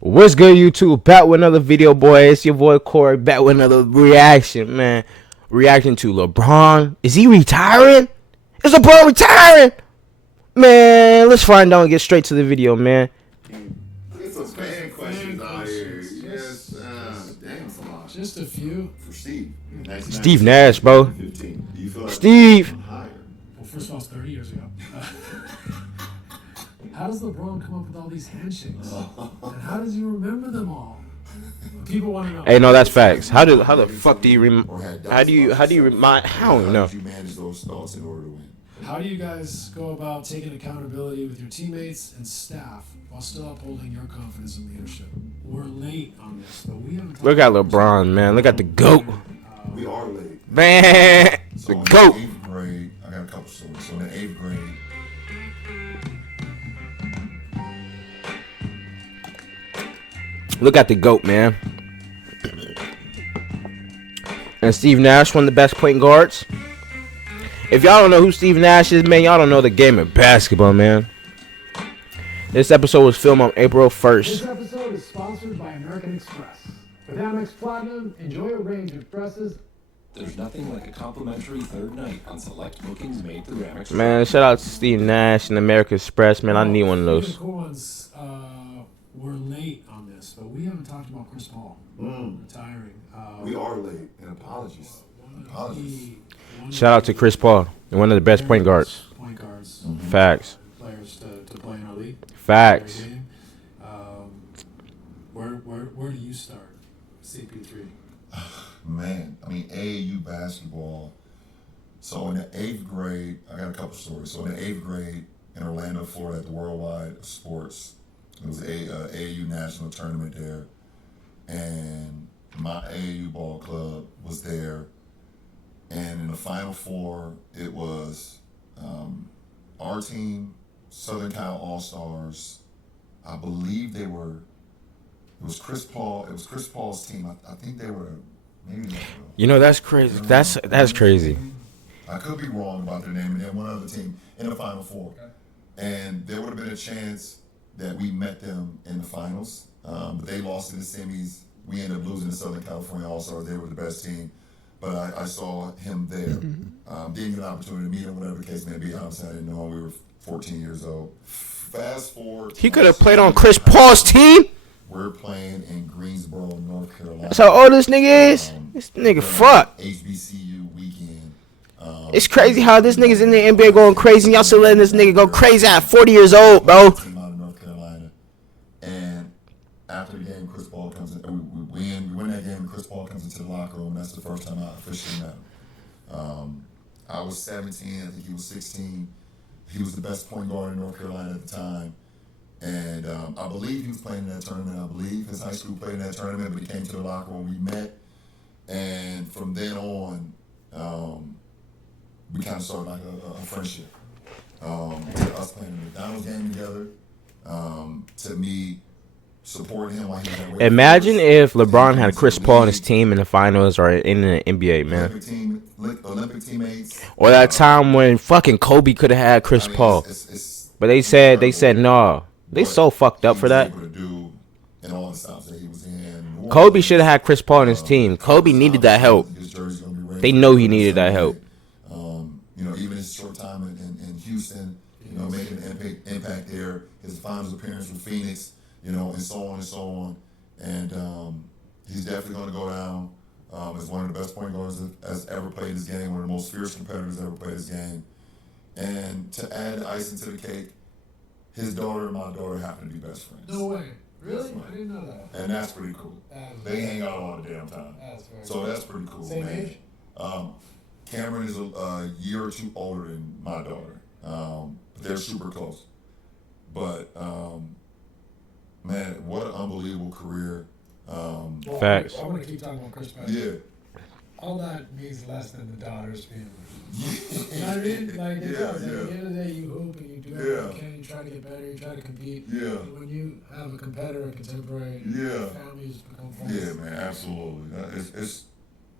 What's good, YouTube? Back with another video, boy. It's your boy Corey. Back with another reaction, man. Reaction to LeBron. Is he retiring? Is LeBron retiring? Man, let's find out and get straight to the video, man. It's some fan questions out here. Yes, damn, some just a few. for Steve. Steve Nash, bro. 15. Do you feel like Steve. higher? Well, first of all, it's 30 years ago. How does LeBron come up with all these handshakes? And how does he remember them all? People want to know. Hey, no, that's facts. How the fuck do you remind? I don't know. How did you manage those thoughts in order to win? How do you guys go about taking accountability with your teammates and staff while still upholding your confidence in leadership? We're late on this, but we haven't. Look at LeBron, man. Look at the GOAT. We are late. Man, So the in GOAT. the 8th grade, I got a couple stories. So in the 8th grade, Look at the GOAT, man. And Steve Nash, one of the best point guards. If y'all don't know who Steve Nash is, man, y'all don't know the game of basketball, man. This episode was filmed on April 1st. This episode is sponsored by American Express. With Amex Platinum, enjoy a range of dresses. There's nothing like a complimentary third night on select bookings made through Amex. Man, shout out to Steve Nash and American Express, man. I need one of those. The cool ones, we're late on this, but we haven't talked about Chris Paul retiring. we are late. And apologies. Apologies. Shout out to Chris Paul, one of the best point guards. Point guards. Facts. Players to play in our league. Facts. Where do you start, CP3? Man, I mean, AAU basketball. So in the 8th grade, I got a couple stories. So in the 8th grade in Orlando, Florida, at the Worldwide Sports, it was a AAU national tournament there, and my AAU ball club was there. And in the Final Four, it was our team, Southern Cal All Stars. I believe they were. It was Chris Paul. It was Chris Paul's team. I think they were. Maybe they were. You know, that's crazy. That's crazy. I could be wrong about their name, and then one other team in the Final Four. And there would have been a chance that we met them in the finals, but they lost in the semis. We ended up losing to Southern California All-Stars. They were the best team, but I saw him there. Didn't get an opportunity to meet him, whatever the case may be. Obviously, I didn't know him. We were 14 years old. Fast forward. He could have played on Chris Paul's team. We're playing in Greensboro, North Carolina. That's how old this nigga is. This nigga fuck. HBCU weekend. It's crazy how this nigga's in the NBA going crazy and y'all still letting this nigga go crazy at 40 years old, bro. Team out of North Carolina. And after the game, Chris Paul comes in. We win that game, and Chris Paul comes into the locker room. And that's the first time I officially met him. I was 17. I think he was 16. He was the best point guard in North Carolina at the time. And I believe he was playing in that tournament. I believe his high school played in that tournament, but he came to the locker room. We met. And from then on, we kind of started like a friendship. To us playing the McDonald's game together, to me supporting him while he was at Wake Imagine Forest. if LeBron had Chris Paul in his team in the finals or in the NBA, man. Olympic teammates. Or that time when fucking Kobe could have had Chris Paul. But they said no. They so fucked up for that. Kobe should have had Chris Paul on his team. Kobe needed that help. They know he needed that help. Even his short time in Houston, making an impact there. His finals appearance with Phoenix, and so on and so on. And he's definitely going to go down as one of the best point guards that has ever played this game, one of the most fierce competitors ever played this game. And to add icing to the cake, his daughter and my daughter happen to be best friends. No way. Really? I didn't know that. And that's pretty cool. They hang out all the damn time. So that's pretty cool, Same man. age? Cameron is a year or two older than my daughter. They're super close. But, man, what an unbelievable career. Facts. I want to keep talking about Chris Paul. Yeah. All that means less than the daughters being. You know what I mean? Like, it does. At the end of the day, you hoop and you do everything you can. You try to get better. You try to compete. Yeah. And when you have a competitor, a contemporary, families become friends. Yeah, man, absolutely.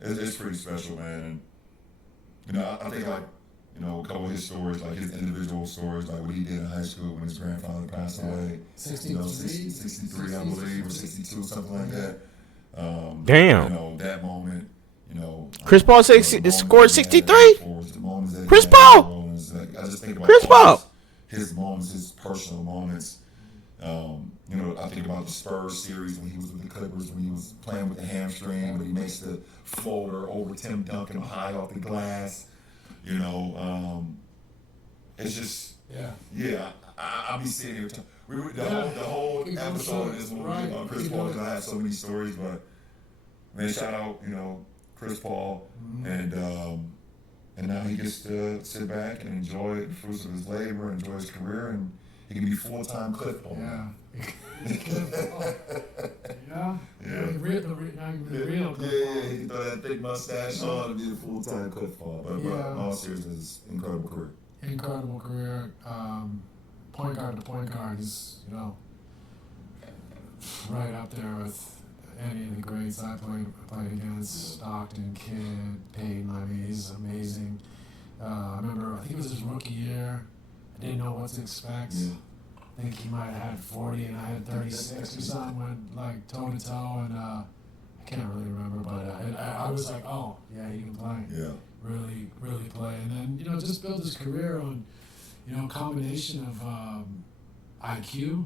It's pretty special, man. And I think you know, a couple of his stories, like his individual stories, like what he did in high school when his grandfather passed away. 63? You know, 63, I believe, or 62, something like that. Damn. You know, that moment, you know. Chris Paul scored 63? Chris Chris Paul? I just think about Chris Paul. his moments, his personal moments. You know, I think about the Spurs series when he was with the Clippers, when he was playing with the hamstring, when he makes the floater over Tim Duncan high off the glass. You know, it's just, yeah. I'll be sitting here. The whole episode is when we about Chris Paul, because I have so many stories. But man, shout out, you know, Chris Paul, and now he gets to sit back and enjoy the fruits of his labor, enjoy his career, and he can be full-time Cliff Paul. Yeah. Yeah. The real Cliff Paul. Yeah, he throw that thick mustache on and be a full-time Cliff Paul. But in all seriousness, incredible career. Incredible career. Point guard to point guard. He's, you know, right up there with any of the greats I played against. Stockton, Kidd, Payton. I mean, he's amazing. I remember, I think it was his rookie year. I didn't know what to expect. Yeah. I think he might have had 40 and I had 36 or something, went like toe to toe, and I can't really remember, but I was like, oh, yeah, he can play. Yeah. Really, really play. And then, you know, just build his career on, you know, a combination of IQ,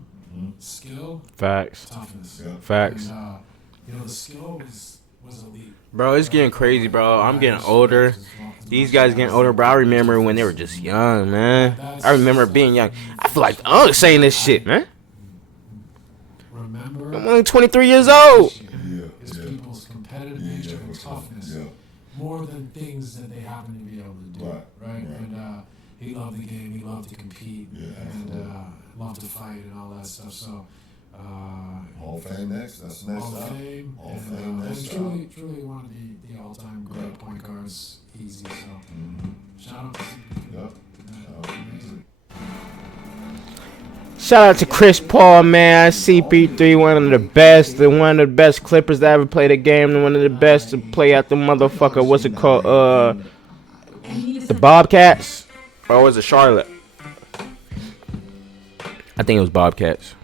skill, Facts. toughness. Yeah. Facts. And, you know, the skill was elite. Bro, it's getting crazy, bro. I'm getting older. These guys getting older, bro. I remember when they were just young, man. I remember being young. I feel like I'm saying this shit, man. Remember, I'm only 23 years old. is people's competitive nature and toughness more than things that they happen to be able to do, right? And he loved the game. He loved to compete and loved to fight and all that stuff. So. Hall of Fame next. That's next. Hall of Fame. Hall of Fame next. And truly one of the all-time great point guards. Easy. So, shout out to Shout out to Chris Paul, man. CP3, one of the best Clippers that ever played a game, and one of the best to play at the motherfucker. What's it called? The Bobcats, or was it Charlotte? I think it was Bobcats.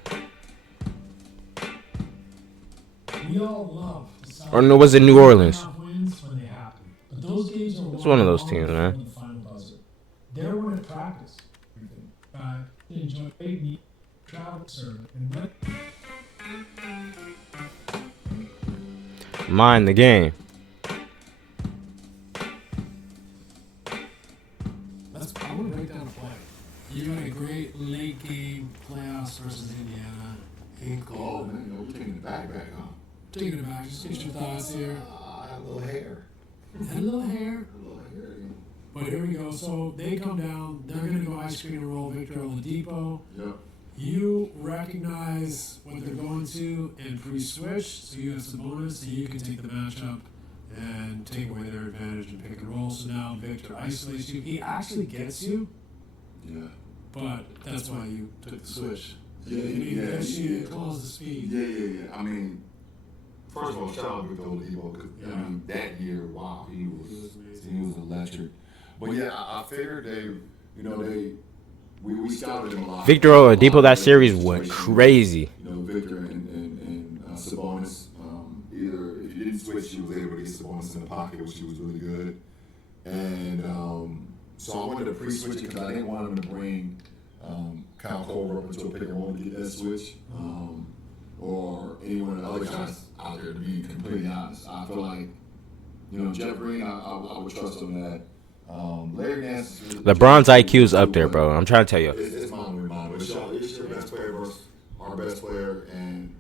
We all love. Or no, was it New Orleans? Wins when they happen. But those games are It's one of those teams, man. The final buzzer. They're one at practice. They enjoy meet, travel, serve, and Mind the game. I want to break down a play. You had a great late game playoffs versus Indiana. Oh man, we're taking it back, huh? Taking it back, just get your thoughts here. I have a little hair. And a little hair. But here we go. So they come down. They're going to go ice cream and roll Victor Oladipo. Yep. You recognize what they're going to and pre-switch, so you have some bonus, so you can take the matchup and take away their advantage and pick and roll. So now Victor isolates you. He actually gets you. Yeah. But that's why you took the switch. Yeah. She calls the speed. Yeah. I mean, first of all, shout out Victor Oladipo, because I mean that year, wow, he was electric. But yeah, I figured we scouted him a lot. Victor Oladipo, that series went crazy. You know, Victor and Sabonis. Either if you didn't switch, you was able to get Sabonis in the pocket, which was really good. And so I wanted to pre-switch it because I didn't want him to bring Kyle Korver up into a pick and roll to get that switch, or anyone of the other guys out there. To be completely honest, I feel like, you know, Jeff Green, I would trust him that. Larry Nance. LeBron's IQ is up there, bro. I'm trying to tell you. It's mine. It's your best player versus our best player, and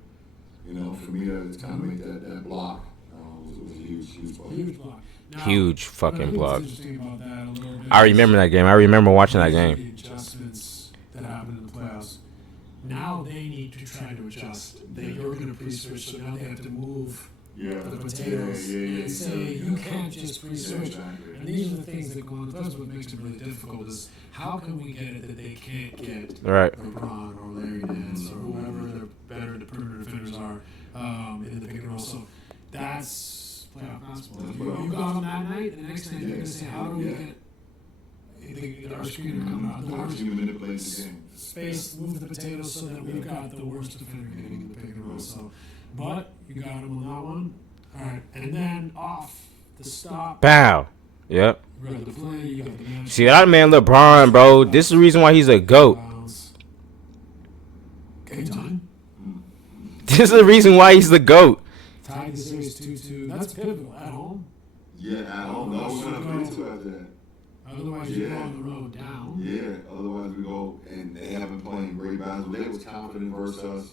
you know, for me to kind of make that block was a huge block. Huge block. Now, Huge fucking block. Interesting about that a little bit. I remember that game. I remember watching that game. The adjustments that happened in the playoffs. Now they need to try to adjust. You're going to pre-switch, so now they have to move the potatoes and say you can't just pre-switch. And these are the things that go on. That's what makes it really difficult. Is how can we get it that they can't get LeBron or Larry Nance or whoever their better perimeter defenders are in the pick and roll. So that's playoff basketball. You got them that night, and the next night you're going to say, how do we get our screener coming out. The worst You manipulate the game. space, move the potatoes so that we've got the worst defender getting in the pick and roll. So, but you got him on that one. All right, and then off the stop. Bow. Yep. You got the play. You got the match. See that man LeBron, bro. This is the reason why he's a GOAT. Game time. This is the reason why he's the GOAT. Tied the series 2-2. That's pivotal at home. Yeah, at home. No, we're not going to after that. Otherwise, you go on the road down. Yeah, otherwise we go, and they haven't played great basketball. They was confident versus us.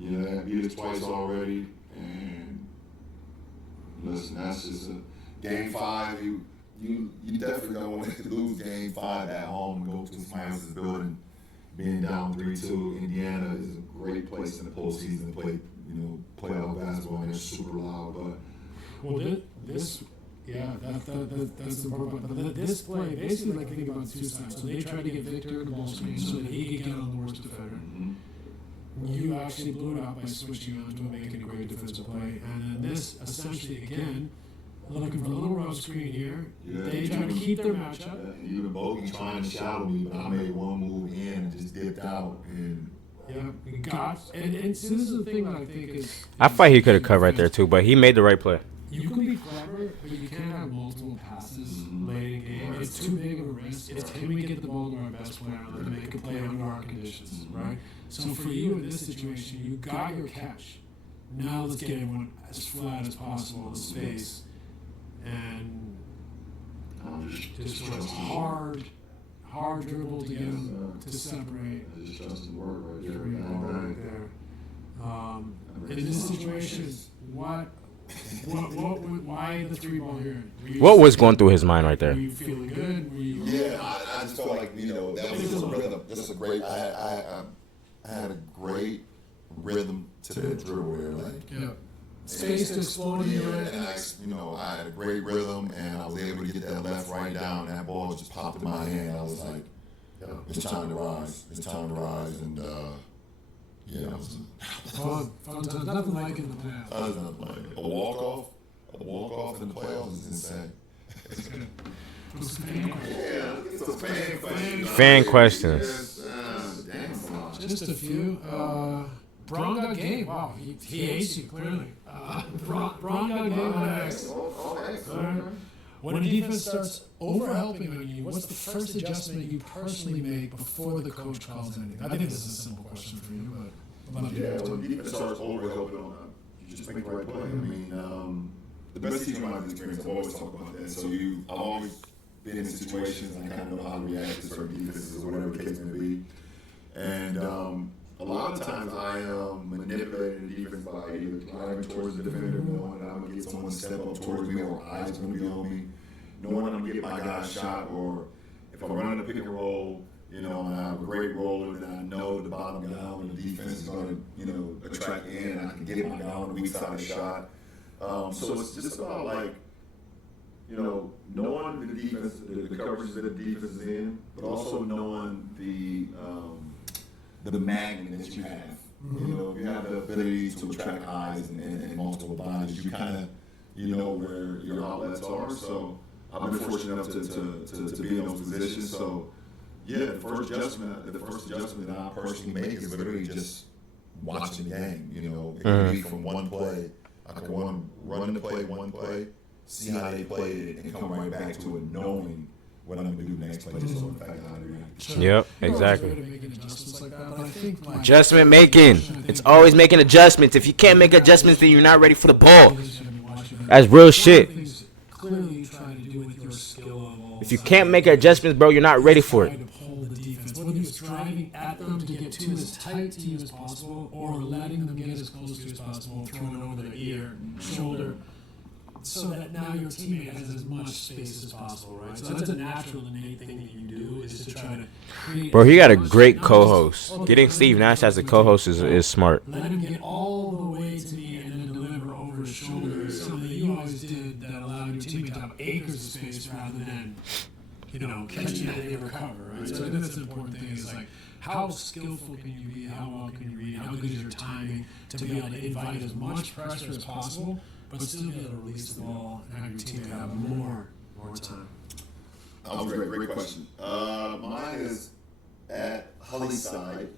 They beat us twice already, and listen, that's just a game 5. You definitely don't want to lose game 5 at home and go to Smith's building, being down 3-2. Indiana is a great place in the postseason to play, playoff basketball, and they're super loud. But That's the important part. But this play, basically, like think about two sides. So they tried to get Victor the ball screen so that he could get on the worst defender. mm-hmm. You actually blew it out by switching onto him, making a great defensive play. And then this, essentially, again, looking for a little road screen here. Yeah. They try to keep their matchup. And even Bogey trying to shadow me, but I made one move in and just dipped out. And Yeah, we got. And so this is the thing that I think is. I thought he could have cut right there too, but he made the right play. You can be clever, but you can't have multiple passes late in the game. It's too big of a risk. It's can we get the ball to our best player and let them make a play under our conditions, right? So for you in this situation, you got your catch. Now let's get everyone as flat as possible in space, and just hard dribble to get them to separate. I just trust the work right there. Free ball right there. In this situation, why the 3-ball here? What was going through his mind right there? Were you feeling good? Were you? Yeah, I just felt like that was just a rhythm. This is a great. I had a great rhythm to the dribble there, like. Yeah. Space to explode in your and I had a great rhythm, and I was able to get that left right down, and that ball just popped in my hand. I was like, it's time to rise. It's time to rise, and it was fun time. Nothing like it in the playoffs. A walk-off in the playoffs is insane. It's a Fan questions. Just a few. Braun got game. Wow, he hates you, clearly. Braun got game on X. When a defense starts over-helping on you, what's the first adjustment you personally make before the coach calls anything? I think this is a simple question for you, but when defense starts over-helping on you just make the right play. I mean, the best team I've experienced, I've always talked about that. So I've always been in situations and I kind of know how to react to certain defenses or whatever the case may be. And a lot of times I am manipulating the defense by either driving towards the defender, knowing that I'm going to get someone to step up towards me, or eyes going to be on me, knowing I'm going to get my guy shot, or if I'm running a pick and roll, and I have a great roller, then I know the bottom guy on the defense is going to, attract in, and I can get my guy on the weak side of the shot. So it's just about knowing the defense, the coverages that the defense is in, but also knowing the magnet that you have. If you have the ability to attract eyes and multiple bodies, you kind of where your outlets are. So I've been fortunate enough to be in those positions. So the first adjustment that I personally make is literally just watching the game. It can be from one play. I can run the play, one play, see how they played it, and come right back to it, knowing what I'm going to do next play, just so in fact how to react. Sure. Yep, exactly. Adjustment making. It's always making adjustments. If you can't make adjustments, then you're not ready for the ball. That's real shit. If you can't make adjustments, bro, you're not ready for it. Whether he's driving at them to get to as tight to you as possible, or letting them get as close to you as possible, throwing it over their ear, shoulder, so that now your teammate has as much space as possible, right? So that's a natural innate thing that you do, is to try to create. Bro, he got a great co-host. Getting Steve Nash as a co-host is smart. Let him get all the way to me and then deliver over his shoulder. Something that you always did that allowed your teammate to have acres of space rather than, catching it and recover, right? So I think that's the important thing, is like, how skillful can you be? How well can you read? How good is your timing to be able to invite as much pressure as possible, but still be able to release the ball and have your teammate have more time? That was great question. Mine is at Hullyside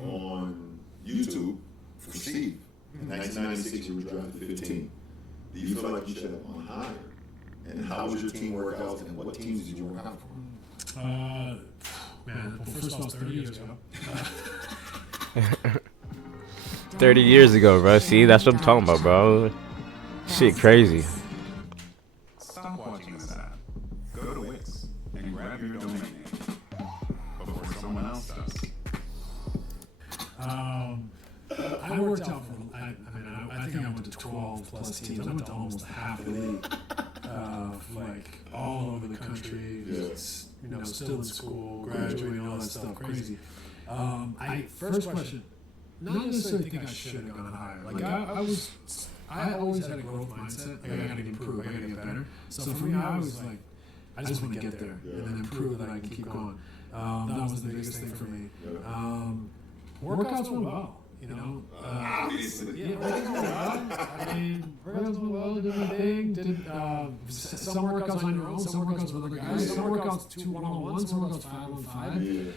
on YouTube for Steve. In 1996, you were drafted 15. Do you feel like you should have gone higher? And how was your team workouts, and what teams did you work out for? Man, well, first of all, it's 30 years ago. 30 years ago, bro. See, that's what I'm talking about, bro. Shit crazy. Stop watching this app. Go to Wix and grab your domain name before someone else does. I worked out for, I think I went to 12 plus teams. I went to almost half the league. Like all over the country, still in school, graduating, all that stuff, crazy. First question, not necessarily think I should have gone higher. Like I always had a growth mindset. Like I gotta improve, I gotta get better. So for me, I was like, I just want to get there and then improve that I can keep going. That was the biggest thing for me. Workouts went well. Workouts went well. I mean, workouts went well, did my thing. Did some workouts on your own, some workouts with other guys, some workouts 2 1-on-1, some workouts 5-on-5.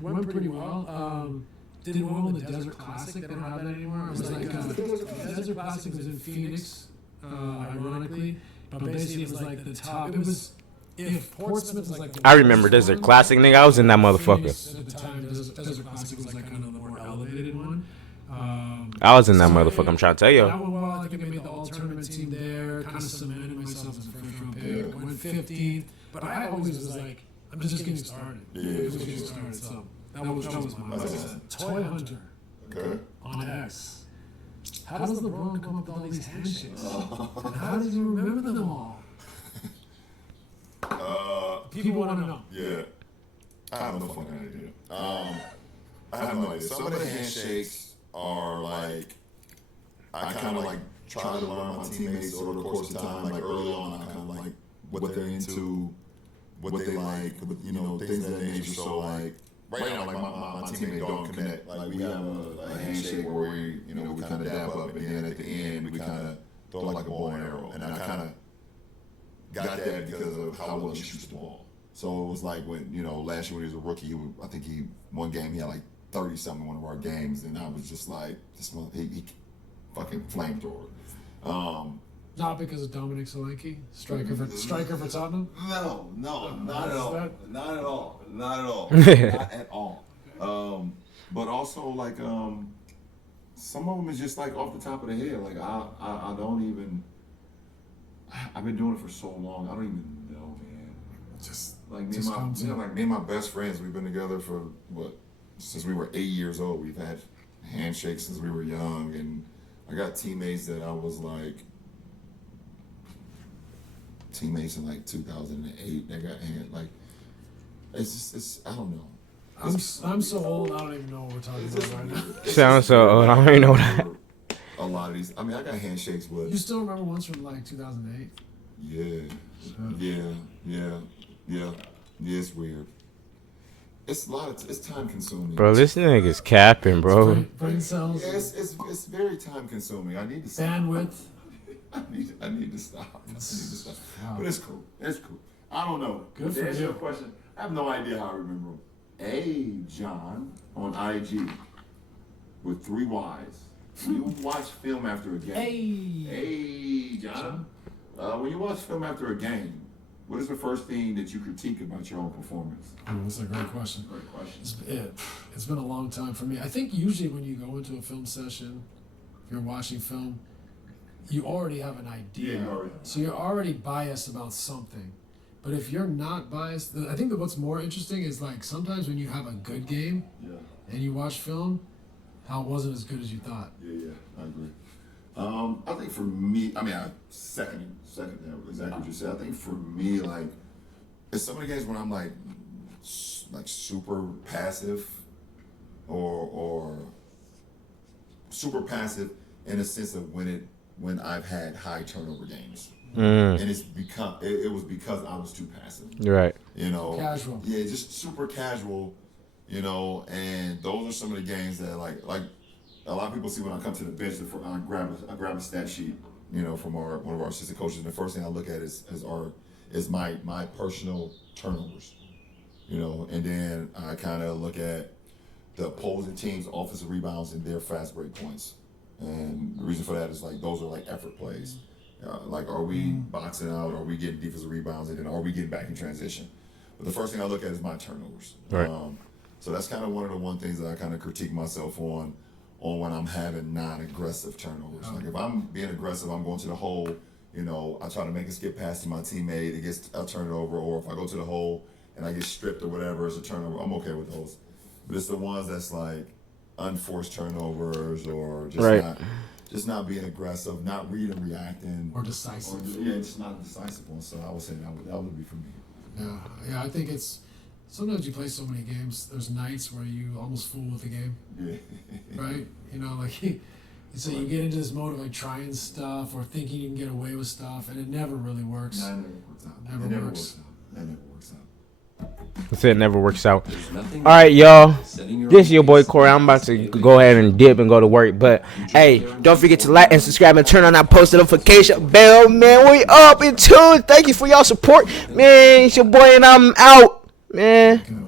Went pretty well. Did well in the Desert Classic. They don't have that anymore. It was like the Desert Classic was in Phoenix, ironically, but basically it was like the top. It was. If Portsmouth was like the I remember Desert Classic, nigga. I was in that motherfucker. At the time, Desert Classic was like kind of the more elevated one. I was in that motherfucker. I'm trying to tell you. That went well. I think I made the all-tournament team there. Kind of cemented myself as a first-round pick. Went 15th, but I always was like, I'm just getting started. Just getting started. So that was my Toy Hunter on X. How does LeBron come up with all these handshakes? And how does he remember them all? People want to know. Yeah. I have no fucking idea. I have no idea. Some of the handshakes are like, I kind of like try to learn my teammates over the course of time. Like early on, I kind of like what they're into, what they like, things of that nature. So like, right now, like my teammate don't connect. Like we have a handshake where we kind of dab up, and then at the end we kind of throw like a bow and arrow. And I kind of got that because of how well he shoots the ball. So it was like when, last year when he was a rookie, I think one game he had like 30-something in one of our games, and I was just like, this one, he fucking flamethrower. Not because of Dominic Solanke, striker for Tottenham? No, not at all. Not at all. Not at all. But also like some of them is just like off the top of the head. Like I don't even. I've been doing it for so long. I don't even know, man. Just like me and my best friends. We've been together for since we were 8 years old. We've had handshakes since we were young, and I got teammates that I was like teammates in like 2008. They got like it's I don't know. I'm so old. I don't even know what we're talking about right now. Sounds so old. I don't even know that. A lot of these. I mean, I got handshakes with. You still remember ones from like 2008? Yeah. It's weird. It's a lot of. It's time consuming. Bro, this nigga's capping, bro. Brain cells. Yeah, it's very time consuming. I need to stop. Bandwidth. I need to stop. Wow. But it's cool. I don't know. Good to for answer you. your question, I have no idea how I remember him. Hey, John on IG with 3 Ys. When you watch film after a game. Hey, John. When you watch film after a game, what is the first thing that you critique about your own performance? That's a great question. It's been a long time for me. I think usually when you go into a film session, if you're watching film, you already have an idea. Yeah, you already have. So you're already biased about something. But if you're not biased, I think that what's more interesting is like sometimes when you have a good game and you watch film, how it wasn't as good as you thought. Yeah, I agree. I think for me, I second that, exactly what you said. I think for me, like, it's some of the games when I'm like super passive or super passive in the sense of when I've had high turnover games. And it was because I was too passive. Right. Casual. Yeah, just super casual, and those are some of the games that like a lot of people see when I come to the bench. I grab a stat sheet, from one of our assistant coaches, and the first thing I look at is is my personal turnovers. You know, and then I kind of look at the opposing team's offensive rebounds and their fast break points. And the reason for that is like those are like effort plays. Like, are we boxing out? Are we getting defensive rebounds? And then are we getting back in transition? But the first thing I look at is my turnovers. Right. So that's kind of one of the things that I kind of critique myself on when I'm having non-aggressive turnovers. Like if I'm being aggressive, I'm going to the hole. You know, I try to make a skip pass to my teammate. It gets a turnover, or if I go to the hole and I get stripped or whatever, it's a turnover. I'm okay with those. But it's the ones that's like unforced turnovers or just not being aggressive, not reading, reacting, Or decisive. just not decisive one. So I would say that would be for me. Yeah, I think it's sometimes you play so many games. There's nights where you almost fool with the game, Yeah. right? You know, like so you get into this mode of like trying stuff or thinking you can get away with stuff, and it never really works. That never works out. Never It never works. works out. That never works out. That's it. Never works out. There's nothing All right, y'all. setting your This is your boy pace. Corey. I'm about to go ahead and dip and go to work. But hey, don't forget to like and subscribe and turn on that post notification bell, man. We up in tune. Thank you for y'all support, man. It's your boy and I'm out, man.